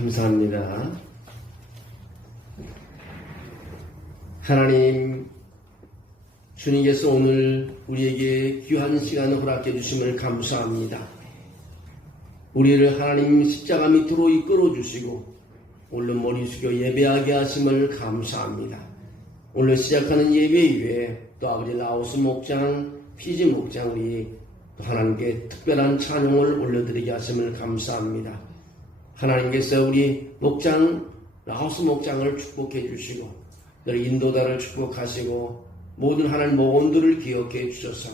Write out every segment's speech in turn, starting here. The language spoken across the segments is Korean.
감사합니다. 하나님, 주님께서 오늘 우리에게 귀한 시간을 허락해 주심을 감사합니다. 우리를 하나님 십자가 밑으로 이끌어 주시고 오늘 머리 숙여 예배하게 하심을 감사합니다. 오늘 시작하는 예배 이후에 또 아버지 라오스 목장, 피지 목장 우리 또 하나님께 특별한 찬양을 올려드리게 하심을 감사합니다. 하나님께서 우리 목장, 라오스 목장을 축복해 주시고 너희 인도자를 축복하시고 모든 하나님 모원들을 기억해 주셔서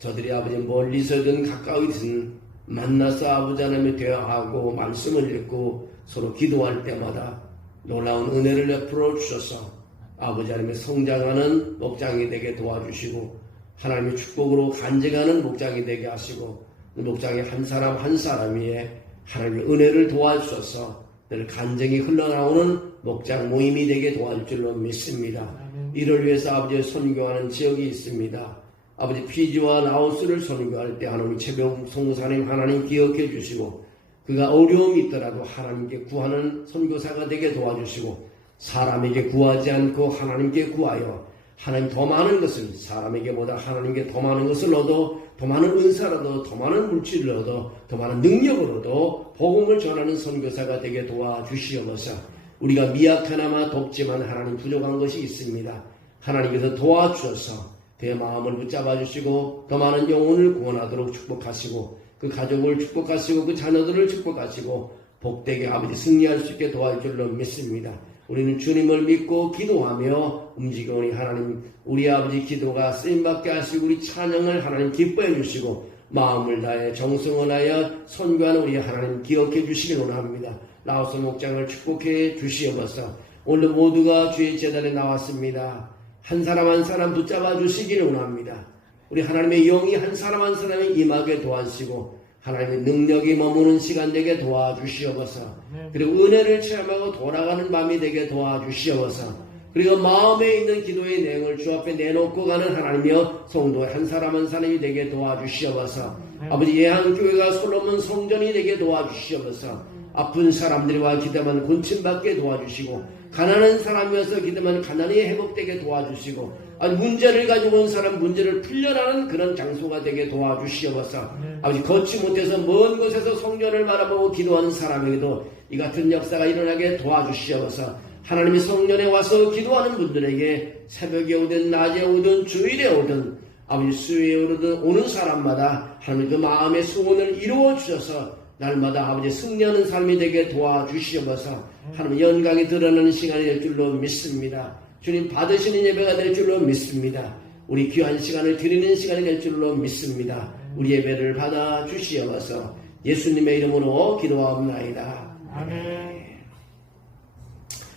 저들이 아버지 멀리서든 가까이든 만나서 아버지 하나님의 대화하고 말씀을 읽고 서로 기도할 때마다 놀라운 은혜를 베풀어 주셔서 아버지 하나님의 성장하는 목장이 되게 도와주시고 하나님의 축복으로 간증하는 목장이 되게 하시고 목장의 한 사람 한 사람 위에 하나님의 은혜를 도와주셔서 늘 간증이 흘러나오는 목장 모임이 되게 도와줄 줄로 믿습니다. 이를 위해서 아버지 선교하는 지역이 있습니다. 아버지 피지와 라오스를 선교할 때 하나님 최병 성사님 하나님 기억해 주시고 그가 어려움이 있더라도 하나님께 구하는 선교사가 되게 도와주시고 사람에게 구하지 않고 하나님께 구하여 하나님 더 많은 것을 사람에게보다 하나님께 더 많은 것을 얻어 더 많은 은사를 얻어 더 많은 물질을 얻어 더 많은 능력을 얻어 복음을 전하는 선교사가 되게 도와주시옵소서. 우리가 미약하나마 돕지만 하나님 부족한 것이 있습니다. 하나님께서 도와주셔서 그의 마음을 붙잡아 주시고 더 많은 영혼을 구원하도록 축복하시고 그 가족을 축복하시고 그 자녀들을 축복하시고 복되게 아버지 승리할 수 있게 도와줄 줄로 믿습니다. 우리는 주님을 믿고 기도하며 움직이오니 하나님 우리 아버지 기도가 쓰임받게 하시고 우리 찬양을 하나님 기뻐해 주시고 마음을 다해 정성을 하여 선교하는 우리 하나님 기억해 주시길 원합니다. 라오스 목장을 축복해 주시옵소서. 오늘 모두가 주의 제단에 나왔습니다. 한 사람 한 사람 붙잡아 주시기를 원합니다. 우리 하나님의 영이 한 사람 한 사람에 임하게 도와주시고 하나님의 능력이 머무는 시간 되게 도와주시옵소서. 그리고 은혜를 체험하고 돌아가는 밤이 되게 도와주시옵소서. 그리고 마음에 있는 기도의 내용을 주 앞에 내놓고 가는 하나님이여 성도의 한 사람 한 사람이 되게 도와주시옵소서. 아버지 예한교회가 솔로몬 성전이 되게 도와주시옵소서. 아픈 사람들과 기도만 곤침받게 도와주시고 가난한 사람이어서 기도만 가난이 회복되게 도와주시고 아니 문제를 가지고 온 사람 문제를 풀려나는 그런 장소가 되게 도와주시옵소서. 아버지 걷지 못해서 먼 곳에서 성전을 바라보고 기도하는 사람에게도 이 같은 역사가 일어나게 도와주시옵소서. 하나님의 성전에 와서 기도하는 분들에게 새벽에 오든 낮에 오든 주일에 오든 아버지 수요일에 오든 오는 사람마다 하나님 그 마음의 소원을 이루어 주셔서 날마다 아버지 승리하는 삶이 되게 도와주시옵소서. 하나님 영광이 드러나는 시간이 될 줄로 믿습니다. 주님 받으시는 예배가 될 줄로 믿습니다. 우리 귀한 시간을 드리는 시간이 될 줄로 믿습니다. 우리 예배를 받아 주시옵소서. 예수님의 이름으로 기도하옵나이다. 아멘.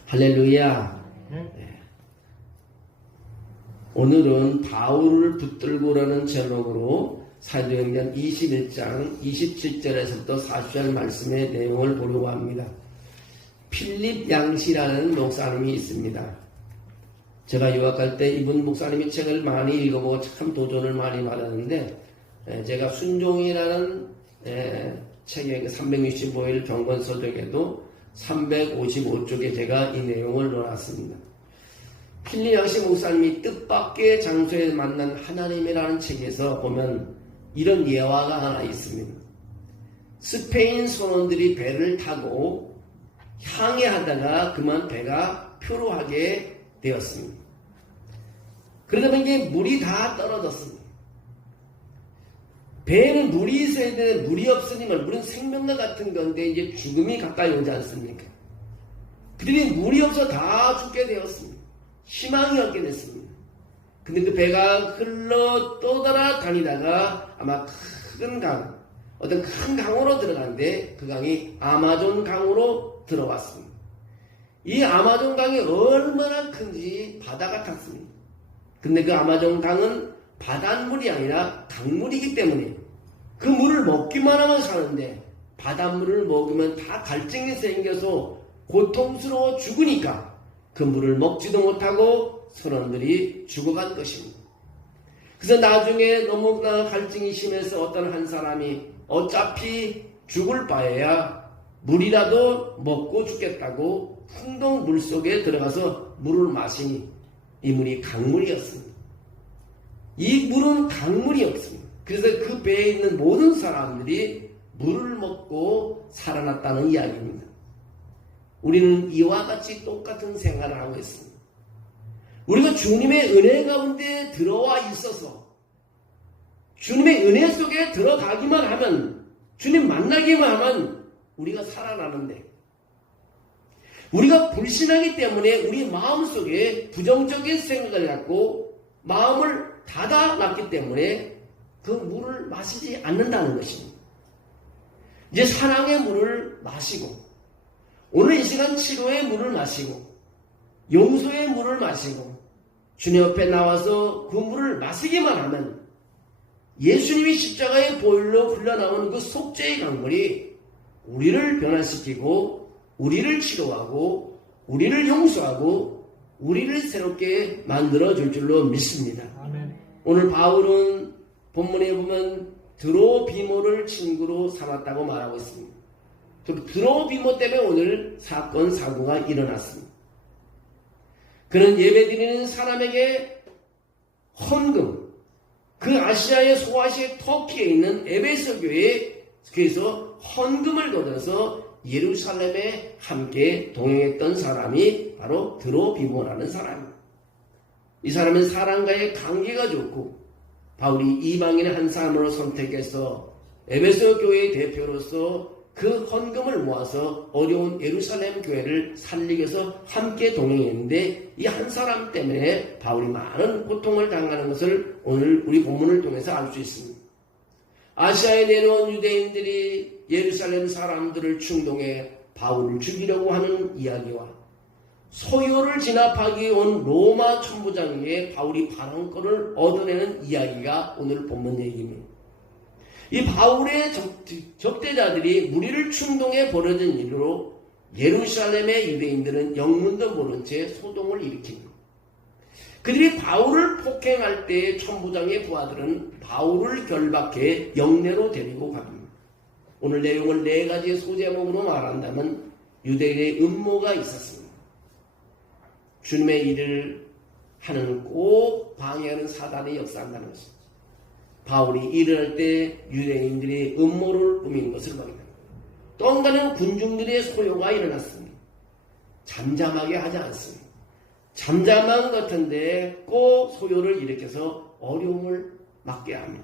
할렐루야. 네. 오늘은 바울을 붙들고라는 제목으로 사도행전 21장 27절에서부터 40절 말씀의 내용을 보려고 합니다. 필립 양시라는 목사님이 있습니다. 제가 유학할 때 이분 목사님이 책을 많이 읽어보고 참 도전을 많이 받았는데 제가 순종이라는 책의 365일 경건서적에도 355쪽에 제가 이 내용을 넣어놨습니다. 필립 양시 목사님이 뜻밖의 장소에 만난 하나님이라는 책에서 보면 이런 예화가 하나 있습니다. 스페인 선원들이 배를 타고 항해하다가 그만 배가 표로하게 되었습니다. 그러다 보니 물이 다 떨어졌습니다. 배에는 물이 있어야 되는데 물이 없으니만 물은 생명과 같은 건데 이제 죽음이 가까이 오지 않습니까? 그들이 물이 없어 다 죽게 되었습니다. 희망이 없게 됐습니다. 근데 그 배가 흘러 떠돌아다니다가 아마 큰 강, 어떤 큰 강으로 들어갔는데 그 강이 아마존 강으로 들어왔습니다. 이 아마존 강이 얼마나 큰지 바다 같았습니다. 근데 그 아마존 강은 바닷물이 아니라 강물이기 때문에 그 물을 먹기만 하면 사는데 바닷물을 먹으면 다 갈증이 생겨서 고통스러워 죽으니까 그 물을 먹지도 못하고 선원들이 죽어간 것입니다. 그래서 나중에 너무나 갈증이 심해서 어떤 한 사람이 어차피 죽을 바에야 물이라도 먹고 죽겠다고 풍덩 물속에 들어가서 물을 마시니 이 물이 강물이었습니다. 이 물은 강물이었습니다. 그래서 그 배에 있는 모든 사람들이 물을 먹고 살아났다는 이야기입니다. 우리는 이와 같이 똑같은 생활을 하고 있습니다. 우리가 주님의 은혜 가운데 들어와 있어서 주님의 은혜 속에 들어가기만 하면, 주님 만나기만 하면 우리가 살아나는데, 우리가 불신하기 때문에 우리 마음속에 부정적인 생각을 갖고 마음을 닫아놨기 때문에 그 물을 마시지 않는다는 것입니다. 이제 사랑의 물을 마시고, 오늘 이 시간 치료의 물을 마시고, 용서의 물을 마시고, 주님 옆에 나와서 그 물을 마시기만 하면 예수님이 십자가의 보혈로 흘러나오는 그 속죄의 강물이 우리를 변화시키고, 우리를 치료하고, 우리를 용서하고, 우리를 새롭게 만들어줄 줄로 믿습니다. 아멘. 오늘 바울은 본문에 보면 드로비모를 친구로 삼았다고 말하고 있습니다. 드로비모 때문에 오늘 사건 사고가 일어났습니다. 그는 예배드리는 사람에게 헌금, 그 아시아의 소아시아 터키에 있는 에베소 교회에서 헌금을 걷어서 예루살렘에 함께 동행했던 사람이 바로 드로비모라는 사람입니다. 이 사람은 사람과의 관계가 좋고 바울이 이방인의 한 사람으로 선택해서 에베소 교회의 대표로서 그 헌금을 모아서 어려운 예루살렘 교회를 살리기 위해서 함께 동행했는데, 이 한 사람 때문에 바울이 많은 고통을 당하는 것을 오늘 우리 본문을 통해서 알 수 있습니다. 아시아에 내려온 유대인들이 예루살렘 사람들을 충동해 바울을 죽이려고 하는 이야기와 소요를 진압하기 온 로마 천부장에게 바울이 발언권을 얻어내는 이야기가 오늘 본문 얘기입니다. 이 바울의 적대자들이 무리를 충동해 벌어진 일로 예루살렘의 유대인들은 영문도 모른 채 소동을 일으킵니다. 그들이 바울을 폭행할 때 천부장의 부하들은 바울을 결박해 영내로 데리고 갑니다. 오늘 내용을 4가지의 소제목으로 말한다면 유대인의 음모가 있었습니다. 주님의 일을 하는 꼭 방해하는 사단의 역사한다는 것입니다. 바울이 일을 할 때 유대인들이 음모를 꾸미는 것을 보입니다. 또 한 가지는 군중들의 소요가 일어났습니다. 잠잠하게 하지 않습니다. 잠잠한 것 같은데 꼭 소요를 일으켜서 어려움을 맞게 합니다.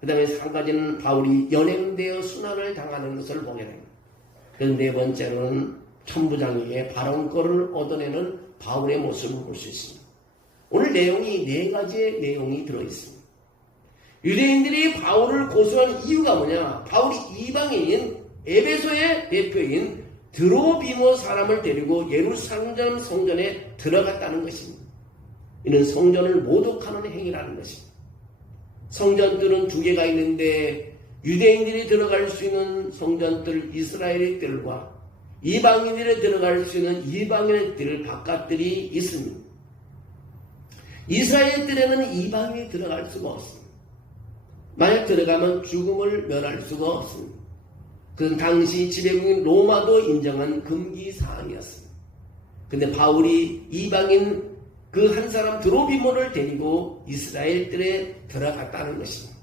그 다음에 한 가지는 바울이 연행되어 순환을 당하는 것을 보게 됩니다. 그래서 4번째로는 천부장에게 발언권을 얻어내는 바울의 모습을 볼 수 있습니다. 오늘 내용이 4가지의 내용이 들어있습니다. 유대인들이 바울을 고소한 이유가 뭐냐? 바울이 이방인 에베소의 대표인 드로비모 사람을 데리고 예루살렘 성전에 들어갔다는 것입니다. 이는 성전을 모독하는 행위라는 것입니다. 성전들은 2개가 있는데 유대인들이 들어갈 수 있는 성전들 이스라엘의 뜰과 이방인들이 들어갈 수 있는 이방인의 뜰 바깥들이 있습니다. 이스라엘의 뜰에는 이방인이 들어갈 수가 없습니다. 만약 들어가면 죽음을 면할 수가 없습니다. 그건 당시 지배국인 로마도 인정한 금기 사항이었습니다. 근데 바울이 이방인 그 한 사람 드로비모를 데리고 이스라엘 뜰에 들어갔다는 것입니다.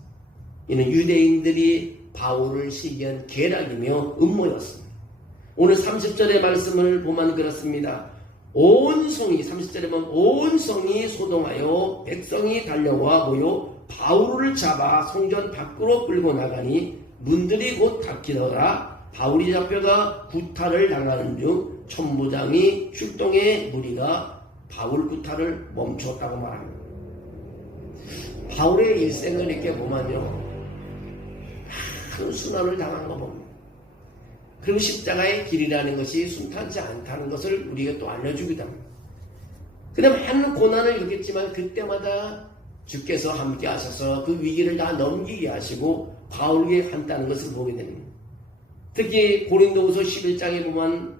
이는 유대인들이 바울을 시기한 계략이며 음모였습니다. 오늘 30절의 말씀을 보면 그렇습니다. 온 성이, 30절에 보면 온 성이 소동하여 백성이 달려와 모여 바울을 잡아 성전 밖으로 끌고 나가니 문들이 곧 닫히더라. 바울이 잡혀가 구타를 당하는 중 천부장이 출동해 무리가 바울 구타를 멈췄다고 말합니다. 바울의 일생을 이렇게 보면요, 큰 순환을 당한 거 봅니다. 그리고 십자가의 길이라는 것이 순탄치 않다는 것을 우리가 또 알려주기도 합니다. 그다음 많은 고난을 겪겠지만 그때마다 주께서 함께 하셔서 그 위기를 다 넘기게 하시고 바울에게 한다는 것을 보게 됩니다. 특히 고린도후서 11장에 보면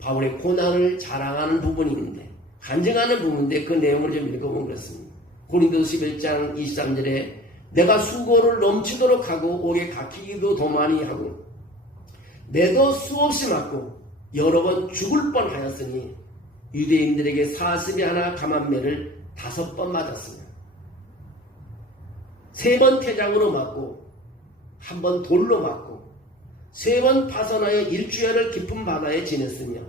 바울의 고난을 자랑하는 부분이 있는데, 간증하는 부분인데 그 내용을 좀 읽어보면 그렇습니다. 고린도후서 11장 23절에 내가 수고를 넘치도록 하고 옥에 갇히기도 더 많이 하고 매도 수없이 맞고 여러 번 죽을 뻔하였으니 유대인들에게 사슴이 하나 감한매를 5번 맞았으며 3번 태장으로 맞고 1번 돌로 맞고 3번 파선하여 일주일을 깊은 바다에 지냈으며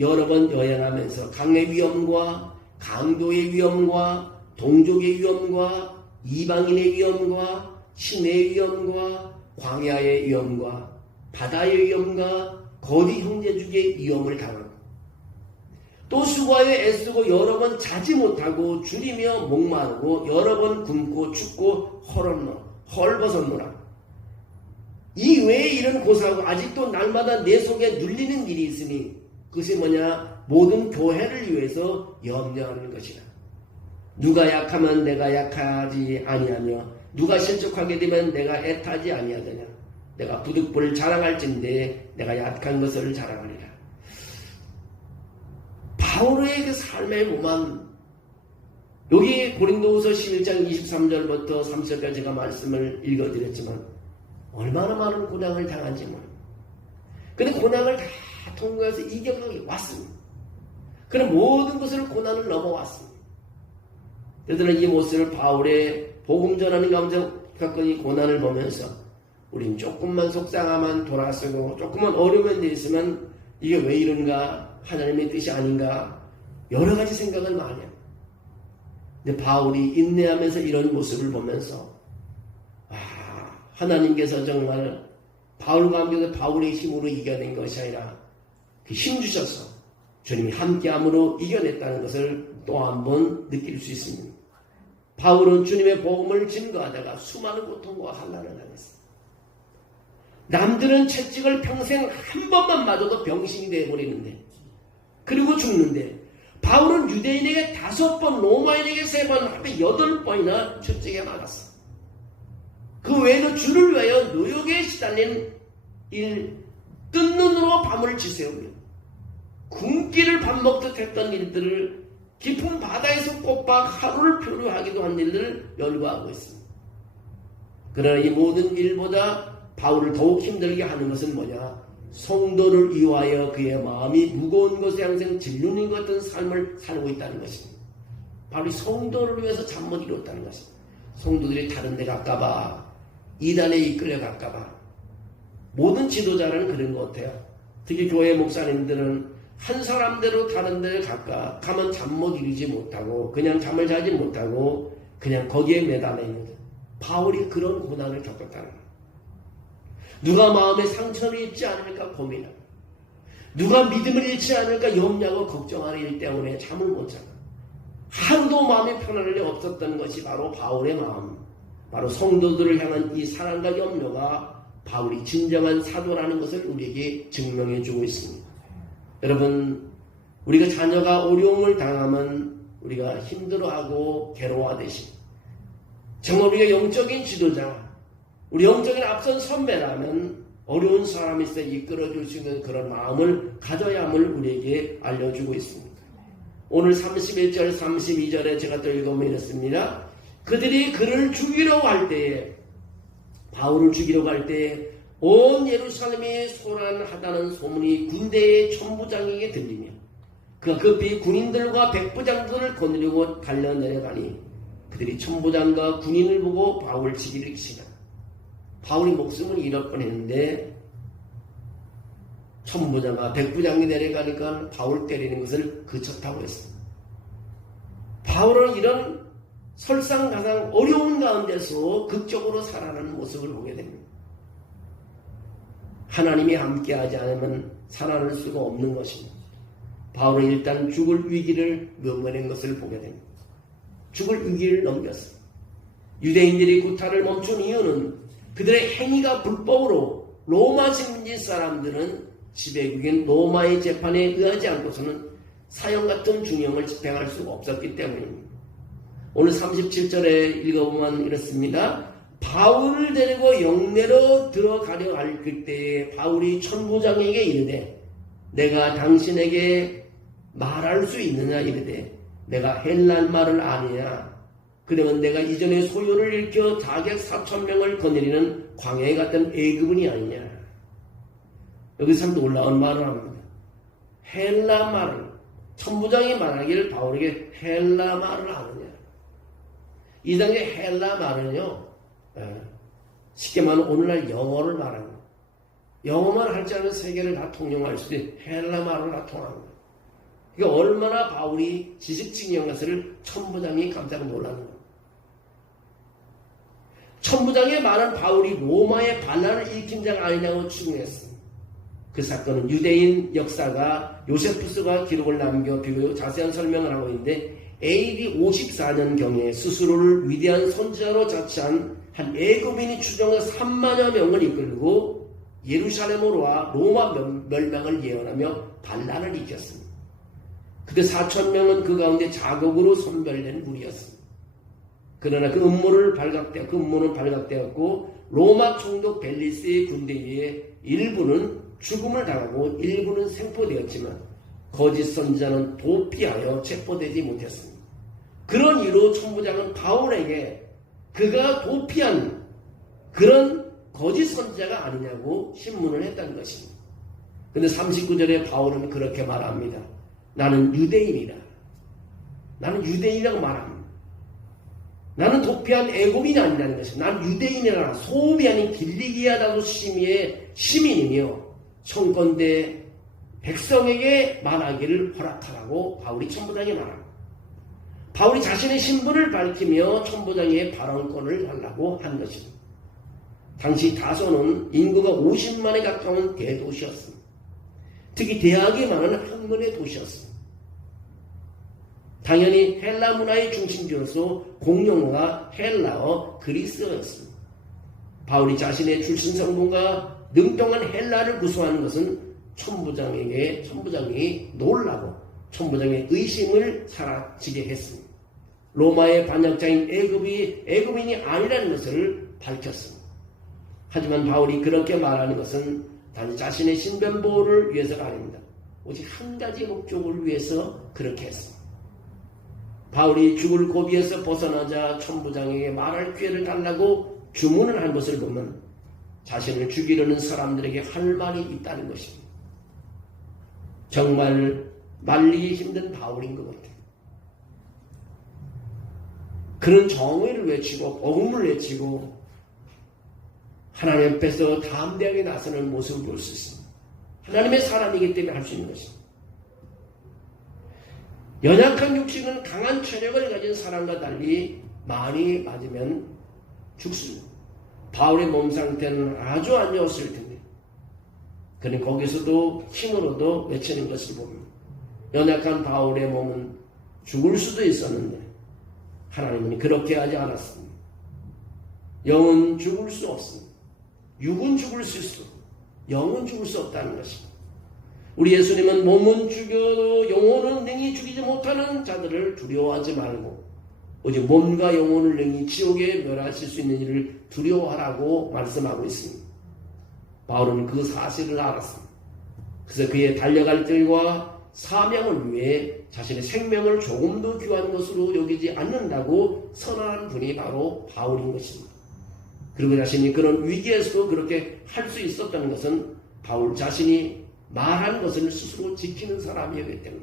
여러 번 여행하면서 강의 위험과 강도의 위험과 동족의 위험과 이방인의 위험과 치매의 위험과 광야의 위험과 바다의 위험과 거리 형제족의 위험을 당하고 또 수고하여 애쓰고 여러 번 자지 못하고 줄이며 목마르고 여러 번 굶고 춥고 헐벗었노라. 이 외에 이런 고사하고 아직도 날마다 내 속에 눌리는 일이 있으니 그것이 뭐냐? 모든 교회를 위해서 염려하는 것이라. 누가 약하면 내가 약하지 아니하며 누가 실족하게 되면 내가 애타지 아니하더냐. 내가 부득불 자랑할진대 내가 약한 것을 자랑하리라. 바울의 그 삶의 몸은 여기 고린도후서 11장 23절부터 30절까지 제가 말씀을 읽어드렸지만 얼마나 많은 고난을 당한지 모릅니다. 그런데 고난을 다 통과해서 이겨서 왔습니다. 그런 모든 것을 고난을 넘어왔습니다. 그들은 이 모습을 바울의 복음 전하는 가운데 겪은 이 고난을 보면서 우린 조금만 속상하면 돌아서고 조금만 어려운 데 있으면 이게 왜 이런가? 하나님의 뜻이 아닌가? 여러 가지 생각을 많이 합니다. 근데 바울이 인내하면서 이런 모습을 보면서 하나님께서 정말 바울과 함께 바울의 힘으로 이겨낸 것이 아니라 그 힘 주셔서 주님이 함께함으로 이겨냈다는 것을 또 한 번 느낄 수 있습니다. 바울은 주님의 복음을 증거하다가 수많은 고통과 환난을 당했습니다. 남들은 채찍을 평생 한 번만 맞아도 병신이 되어버리는데 그리고 죽는데 바울은 유대인에게 5번, 로마인에게 3번, 합해 8번이나 채찍에 맞았어. 그 외에도 주를 위하여 노역에 시달린 일, 뜬 눈으로 밤을 지새우며 굶기를 밥 먹듯 했던 일들을 깊은 바다에서 꼬박 하루를 표류하기도 한 일들을 열거하고 있습니다. 그러나 이 모든 일보다 바울을 더욱 힘들게 하는 것은 뭐냐? 성도를 위하여 그의 마음이 무거운 것에 항상 질르는 것 같은 삶을 살고 있다는 것입니다. 바로 이 성도를 위해서 잠 못 이뤘다는 것입니다. 성도들이 다른 데 갈까봐, 이단에 이끌려 갈까봐. 모든 지도자는 그런 것 같아요. 특히 교회 목사님들은 한 사람대로 다른 데를 갈까 가면 잠 못 이루지 못하고 그냥 잠을 자지 못하고 그냥 거기에 매달려 있는 거예요. 바울이 그런 고난을 겪었다는 거예요. 누가 마음에 상처를 입지 않을까 고민하고 누가 믿음을 잃지 않을까 염려하고 걱정하는 일 때문에 잠을 못 자고 하루도 마음이 편안할 리 없었던 것이 바로 바울의 마음, 바로 성도들을 향한 이 사랑과 염려가 바울이 진정한 사도라는 것을 우리에게 증명해 주고 있습니다. 여러분, 우리가 자녀가 어려움을 당하면 우리가 힘들어하고 괴로워하듯이 정말 우리가 영적인 지도자, 우리 영적인 앞선 선배라면 어려운 사람이 있어 이끌어줄 수 있는 그런 마음을 가져야 함을 우리에게 알려주고 있습니다. 오늘 31절, 32절에 제가 또 읽어보면 이렇습니다. 그들이 그를 죽이려고 할 때에, 바울을 죽이려고 할 때에 온 예루살렘이 소란하다는 소문이 군대의 천부장에게 들리며 그가 급히 군인들과 백부장들을 거느리고 달려내려가니 그들이 천부장과 군인을 보고 바울을 치기를 시작. 바울이 목숨을 잃을 뻔했는데 천부장과 백부장이 내려가니까 바울 때리는 것을 그쳤다고 했습니다. 바울은 이런 설상가상 어려운 가운데서 극적으로 살아가는 모습을 보게 됩니다. 하나님이 함께하지 않으면 살아날 수가 없는 것입니다. 바울은 일단 죽을 위기를 넘어낸 것을 보게 됩니다. 죽을 위기를 넘겼습니다. 유대인들이 구타를 멈춘 이유는 그들의 행위가 불법으로 로마 식민지 사람들은 지배국인 로마의 재판에 의하지 않고서는 사형 같은 중형을 집행할 수가 없었기 때문입니다. 오늘 37절에 읽어보면 이렇습니다. 바울을 데리고 영내로 들어가려 할 그때에 바울이 천부장에게 이르되 내가 당신에게 말할 수 있느냐 이르되 내가 헬란 말을 아느냐 그러면 내가 이전에 소요를 일으켜 자객 4,000명을 거느리는 광야에 갔던 애굽인이 아니냐. 여기서 참 놀라운 말을 합니다. 헬라 말을, 천부장이 말하기를 바울에게 헬라 말을 하느냐. 이 당시에 헬라 말은요, 쉽게 말하면 오늘날 영어를 말하는 거예요. 영어만 할 줄 아는 세계를 다 통용할 수 있는 헬라 말을 다 통하는 거예요. 그러니까 얼마나 바울이 지식층이었는 것을 천부장이 깜짝 놀라는 거예요. 천부장의 말은 바울이 로마의 반란을 일으킨 자가 아니냐고 추궁했습니다. 그 사건은 유대인 역사가 요세푸스가 기록을 남겨 비교적 자세한 설명을 하고 있는데 AD 54년경에 스스로를 위대한 선지자로 자처한 한 애굽인이 추정해서 3만여 명을 이끌고 예루살렘으로 와 로마 멸망을 예언하며 반란을 일으켰습니다. 그때 4,000명은 그 가운데 자국으로 선별된 무리였습니다. 그러나 그 음모는 발각되었고 로마 총독 벨리스의 군대에 일부는 죽음을 당하고 일부는 생포되었지만 거짓 선지자는 도피하여 체포되지 못했습니다. 그런 이유로 천부장은 바울에게 그가 도피한 그런 거짓 선지자가 아니냐고 신문을 했다는 것입니다. 그런데 39절에 바울은 그렇게 말합니다. 나는 유대인이라. 나는 유대인이라고 말합니다. 나는 도피한 애굽인이 아니라는 것입니다. 나는 유대인이라. 소음이 아닌 길리기아다도 시미의 시민이며 청건대 백성에게 말하기를 허락하라고 바울이 천부장에 말합니다. 바울이 자신의 신분을 밝히며 천부장의 발언권을 달라고 한 것입니다. 당시 다소는 인구가 50만에 가까운 대도시였습니다. 특히 대학이 많은 학문의 도시였습니다. 당연히 헬라 문화의 중심지로서 공용어가 헬라어 그리스어였습니다. 바울이 자신의 출신 성분과 능통한 헬라를 구수하는 것은 천부장이 놀라고 천부장의 의심을 사라지게 했습니다. 로마의 반역자인 애굽인이 아니라는 것을 밝혔습니다. 하지만 바울이 그렇게 말하는 것은 단지 자신의 신변 보호를 위해서가 아닙니다. 오직 한 가지 목적을 위해서 그렇게 했습니다. 바울이 죽을 고비에서 벗어나자 천부장에게 말할 기회를 달라고 주문을 한 것을 보면 자신을 죽이려는 사람들에게 할 말이 있다는 것입니다. 정말 말리기 힘든 바울인 것 같아요. 그는 정의를 외치고 복음을 외치고 하나님 앞에서 담대하게 나서는 모습을 볼 수 있습니다. 하나님의 사람이기 때문에 할 수 있는 것입니다. 연약한 육신은 강한 체력을 가진 사람과 달리 많이 맞으면 죽습니다. 바울의 몸 상태는 아주 안 좋았을 텐데 그는 거기서도 힘으로도 외치는 것을 봅니다. 연약한 바울의 몸은 죽을 수도 있었는데 하나님은 그렇게 하지 않았습니다. 영은 죽을 수 없습니다. 육은 죽을 수 있어 영은 죽을 수 없다는 것입니다. 우리 예수님은 몸은 죽여도 영혼은 능히 죽이지 못하는 자들을 두려워하지 말고 오직 몸과 영혼을 능히 지옥에 멸하실 수 있는 일을 두려워하라고 말씀하고 있습니다. 바울은 그 사실을 알았습니다. 그래서 그의 달려갈 길과 사명을 위해 자신의 생명을 조금 더 귀한 것으로 여기지 않는다고 선언한 분이 바로 바울인 것입니다. 그리고 자신이 그런 위기에서도 그렇게 할 수 있었다는 것은 바울 자신이 말한 것을 스스로 지키는 사람이었기 때문에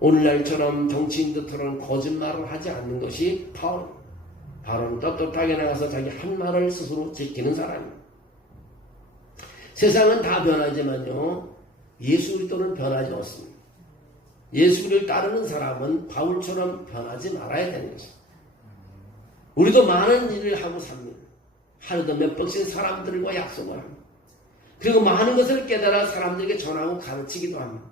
오늘날처럼 정치인들처럼 거짓말을 하지 않는 것이 바울은 떳떳하게 나가서 자기 한 말을 스스로 지키는 사람입니다. 세상은 다 변하지만요 예수 그리스도는 변하지 않습니다. 예수 그리스도를 따르는 사람은 바울처럼 변하지 말아야 되는 것입니다. 우리도 많은 일을 하고 삽니다. 하루도 몇 번씩 사람들과 약속을 합니다. 그리고 많은 것을 깨달아 사람들에게 전하고 가르치기도 합니다.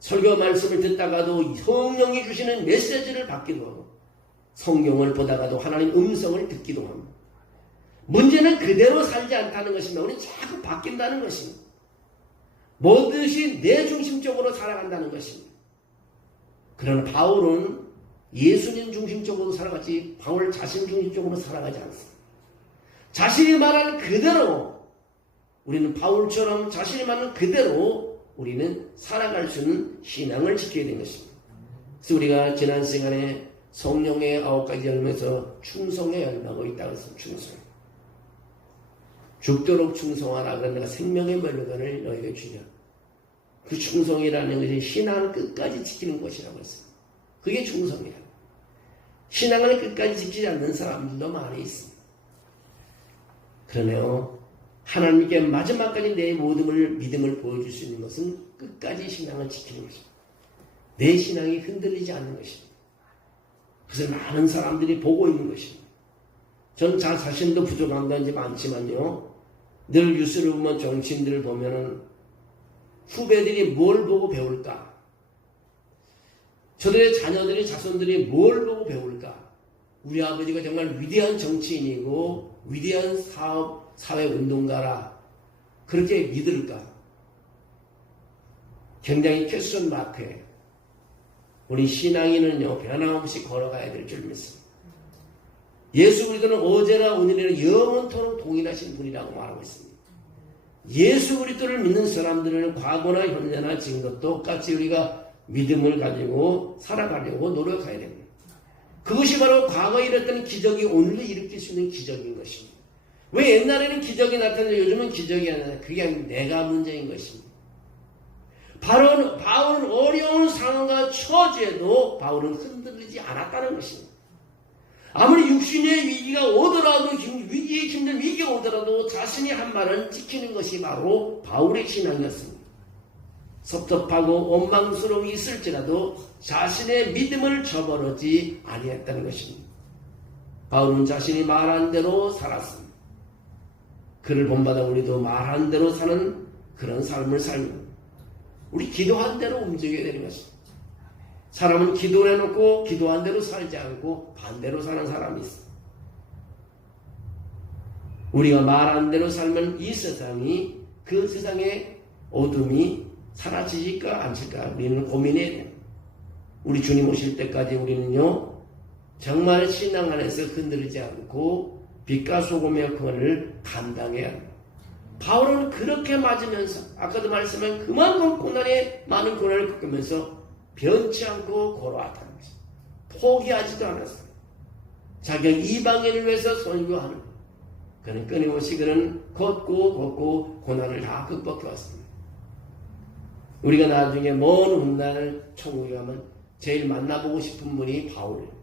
설교 말씀을 듣다가도 성령이 주시는 메시지를 받기도 하고 성경을 보다가도 하나님 음성을 듣기도 합니다. 문제는 그대로 살지 않다는 것입니다. 우리는 자꾸 바뀐다는 것입니다. 뭐든지 내 중심적으로 살아간다는 것입니다. 그러나 바울은 예수님 중심적으로 살아가지 바울 자신 중심적으로 살아가지 않습니다. 자신이 말하는 그대로 우리는 바울처럼 자신이 말하는 그대로 우리는 살아갈 수 있는 신앙을 지켜야 되는 것입니다. 그래서 우리가 지난 시간에 성령의 9가지 열매에서 충성에 열매하고 있다고 해서 충성. 죽도록 충성하라. 그런 내가 생명의 멸류관을 너에게 주냐. 그 충성이라는 것이 신앙을 끝까지 지키는 것이라고 했어요. 그게 충성이야. 신앙을 끝까지 지키지 않는 사람들도 많이 있습니다. 그러네요. 하나님께 마지막까지 내 모든 믿음을 보여줄 수 있는 것은 끝까지 신앙을 지키는 것입니다. 내 신앙이 흔들리지 않는 것입니다. 그래서 많은 사람들이 보고 있는 것입니다. 전 자신도 부족한 건지 많지만요. 늘 뉴스를 보면 정치인들을 보면은 후배들이 뭘 보고 배울까? 저들의 자녀들이 자손들이 뭘 보고 배울까? 우리 아버지가 정말 위대한 정치인이고 위대한 사회운동가라 그렇게 믿을까? 굉장히 퀘스천 마크예요. 우리 신앙인은요 변함없이 걸어가야 될 줄 믿습니다. 예수 그리스도는 어제나 오늘이나 영원토록 동일하신 분이라고 말하고 있습니다. 예수 그리스도를 믿는 사람들은 과거나 현재나 지금도 똑같이 우리가 믿음을 가지고 살아가려고 노력해야 됩니다. 그것이 바로 과거에 일어났던 기적이 오늘도 일으킬 수 있는 기적인 것입니다. 왜 옛날에는 기적이 나타나는데 요즘은 기적이 안 나타나요? 그게 내가 문제인 것입니다. 바울은 어려운 상황과 처지에도 바울은 흔들리지 않았다는 것입니다. 아무리 육신의 위기가 오더라도 위기에 힘든 위기가 오더라도 자신이 한 말은 지키는 것이 바로 바울의 신앙이었습니다. 섭섭하고 원망스러움이 있을지라도 자신의 믿음을 저버리지 아니했다는 것입니다. 바울은 자신이 말한 대로 살았습니다. 그를 본받아 우리도 말한 대로 사는 그런 삶을 살면 우리 기도한 대로 움직여야 되는 것입니다. 사람은 기도를 해놓고 기도한 대로 살지 않고 반대로 사는 사람이 있어. 우리가 말한 대로 살면 이 세상이 그 세상의 어둠이 사라지실까 안 칠까 우리는 고민해야 돼요. 우리 주님 오실 때까지 우리는요 정말 신앙 안에서 흔들리지 않고 빛과 소금의 역할을 감당해야 합니다. 바울은 그렇게 맞으면서 아까도 말씀한 그만큼 많은 고난을 겪으면서 변치 않고 걸어왔다는 것입니다. 포기하지도 않았어요. 자기가 이방인을 위해서 선교하는 것. 그는 끊임없이 그는 걷고 고난을 다 극복해왔습니다. 우리가 나중에 먼 훗날 천국에 가면 제일 만나보고 싶은 분이 바울이에요.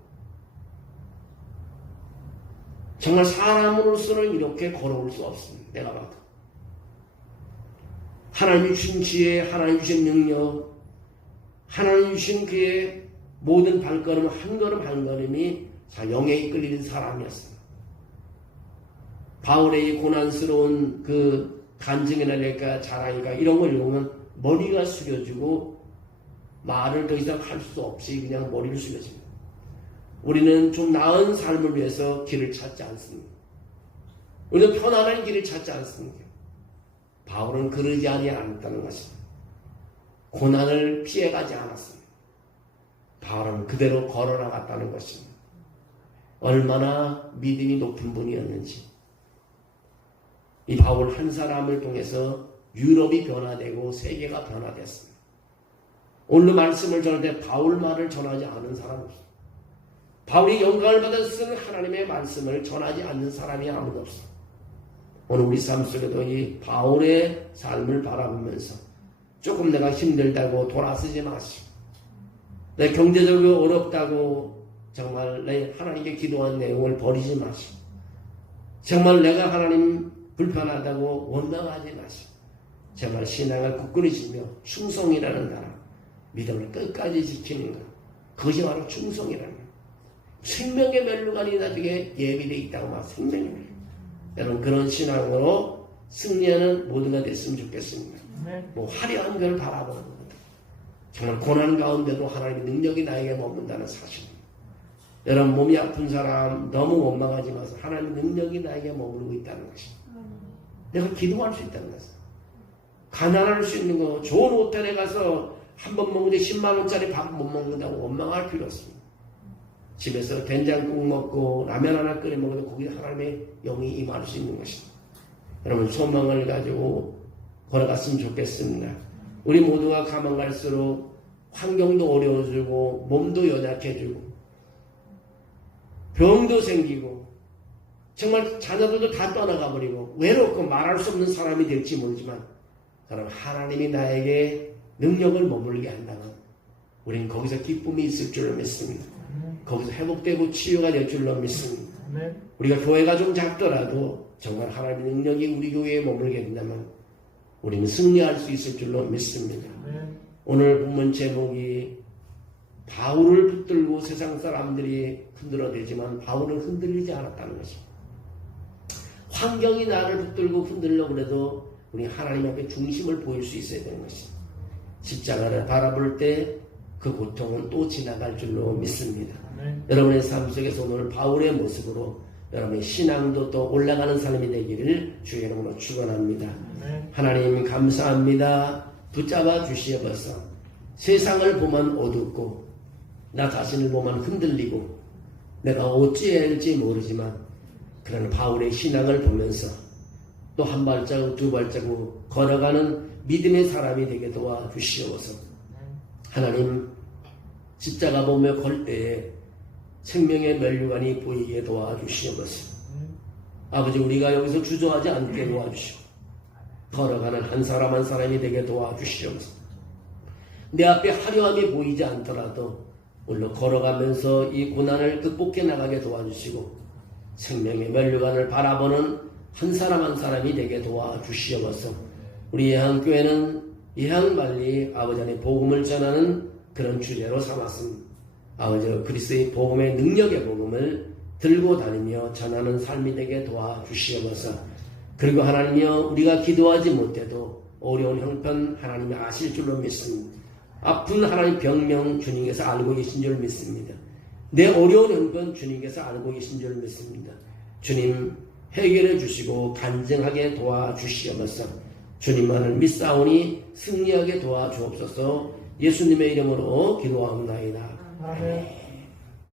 정말 사람으로서는 이렇게 걸어올 수 없습니다. 내가 봐도. 하나님 주신 지혜, 하나님 주신 능력, 하나님 주신 그의 모든 발걸음 한 걸음 한 걸음이 영에 이끌리는 사람이었습니다. 바울의 고난스러운 그 간증이나 낼까 자랑이가 이런 걸 읽으면 머리가 숙여지고 말을 더 이상 할 수 없이 그냥 머리를 숙여집니다. 우리는 좀 나은 삶을 위해서 길을 찾지 않습니다. 우리는 편안한 길을 찾지 않습니다. 바울은 그러지 않았다는 것입니다. 고난을 피해가지 않았습니다. 바울은 그대로 걸어나갔다는 것입니다. 얼마나 믿음이 높은 분이었는지. 이 바울 한 사람을 통해서 유럽이 변화되고 세계가 변화됐습니다. 오늘 말씀을 전할 때 바울 말을 전하지 않은 사람 없습니다. 바울이 영광을 받아 쓰는 하나님의 말씀을 전하지 않는 사람이 아무도 없습니다. 오늘 우리 삶 속에도 이 바울의 삶을 바라보면서 조금 내가 힘들다고 돌아서지 마시고 내 경제적으로 어렵다고 정말 내 하나님께 기도한 내용을 버리지 마시고 정말 내가 하나님 불편하다고 원망하지 마시고 정말 신앙을 굳건히 지며 충성이라는 나라 믿음을 끝까지 지키는 것 그것이 바로 충성이라는 것 생명의 멸류관이 나중에 예비되어 있다고 말 생명의 멸류관 여러분 그런 신앙으로 승리하는 모두가 됐으면 좋겠습니다. 뭐 화려한 걸 바라보는 겁니다. 정말 고난 가운데도 하나님의 능력이 나에게 머문다는 사실입니다. 여러분 몸이 아픈 사람 너무 원망하지 마세요. 하나님의 능력이 나에게 머무르고 있다는 것입니다. 내가 기도할 수 있다는 것입니다. 가난할 수 있는 거 좋은 호텔에 가서 한 번 먹는데 10만 원짜리 밥 못 먹는다고 원망할 필요 없습니다. 집에서 된장국 먹고 라면 하나 끓여 먹으면 거기에 하나님의 영이 임할 수 있는 것입니다. 여러분 소망을 가지고 걸어갔으면 좋겠습니다. 우리 모두가 가만 갈수록 환경도 어려워지고 몸도 연약해지고 병도 생기고 정말 자녀들도 다 떠나가 버리고 외롭고 말할 수 없는 사람이 될지 모르지만 그럼 하나님이 나에게 능력을 머물게 한다면 우리는 거기서 기쁨이 있을 줄로 믿습니다. 거기서 회복되고 치유가 될 줄로 믿습니다. 우리가 교회가 좀 작더라도 정말 하나님의 능력이 우리 교회에 머물게 된다면 우리는 승리할 수 있을 줄로 믿습니다. 오늘 본문 제목이 바울을 붙들고 세상 사람들이 흔들어대지만 바울은 흔들리지 않았다는 것입니다. 환경이 나를 붙들고 흔들려고 해도 우리 하나님 앞에 중심을 보일 수 있어야 되는 것입니다. 십자가를 바라볼 때 그 고통은 또 지나갈 줄로 믿습니다. 여러분의 삶 속에서 오늘 바울의 모습으로 여러분의 신앙도 또 올라가는 삶이 되기를 주의 이름으로 축원합니다. 하나님 감사합니다. 붙잡아 주시옵소서. 세상을 보면 어둡고 나 자신을 보면 흔들리고 내가 어찌해야 할지 모르지만 그런 바울의 신앙을 보면서 또 한 발자국 두 발자국 걸어가는 믿음의 사람이 되게 도와주시옵소서. 하나님 십자가 보며 걸 때에 생명의 면류관이 보이게 도와주시옵소서. 아버지 우리가 여기서 주저하지 않게 도와주시고 걸어가는 한 사람 한 사람이 되게 도와주시옵소서. 내 앞에 화려함이 보이지 않더라도 오늘 걸어가면서 이 고난을 극복해 나가게 도와주시고 생명의 면류관을 바라보는 한 사람 한 사람이 되게 도와주시옵소서. 우리 예한교회는 예한말리 아버지 안에 복음을 전하는 그런 주제로 삼았습니다. 아버지로 그리스도의 복음의 능력의 복음을 들고 다니며 전하는 삶이 되게 도와주시옵소서. 그리고 하나님이여 우리가 기도하지 못해도 어려운 형편 하나님이 아실 줄로 믿습니다. 아픈 하나님 병명 주님께서 알고 계신 줄 믿습니다. 내 어려운 형편 주님께서 알고 계신 줄 믿습니다. 주님 해결해 주시고 간증하게 도와주시옵소서. 주님만을 믿사오니 승리하게 도와주옵소서. 예수님의 이름으로 기도하옵나이다. 아멘.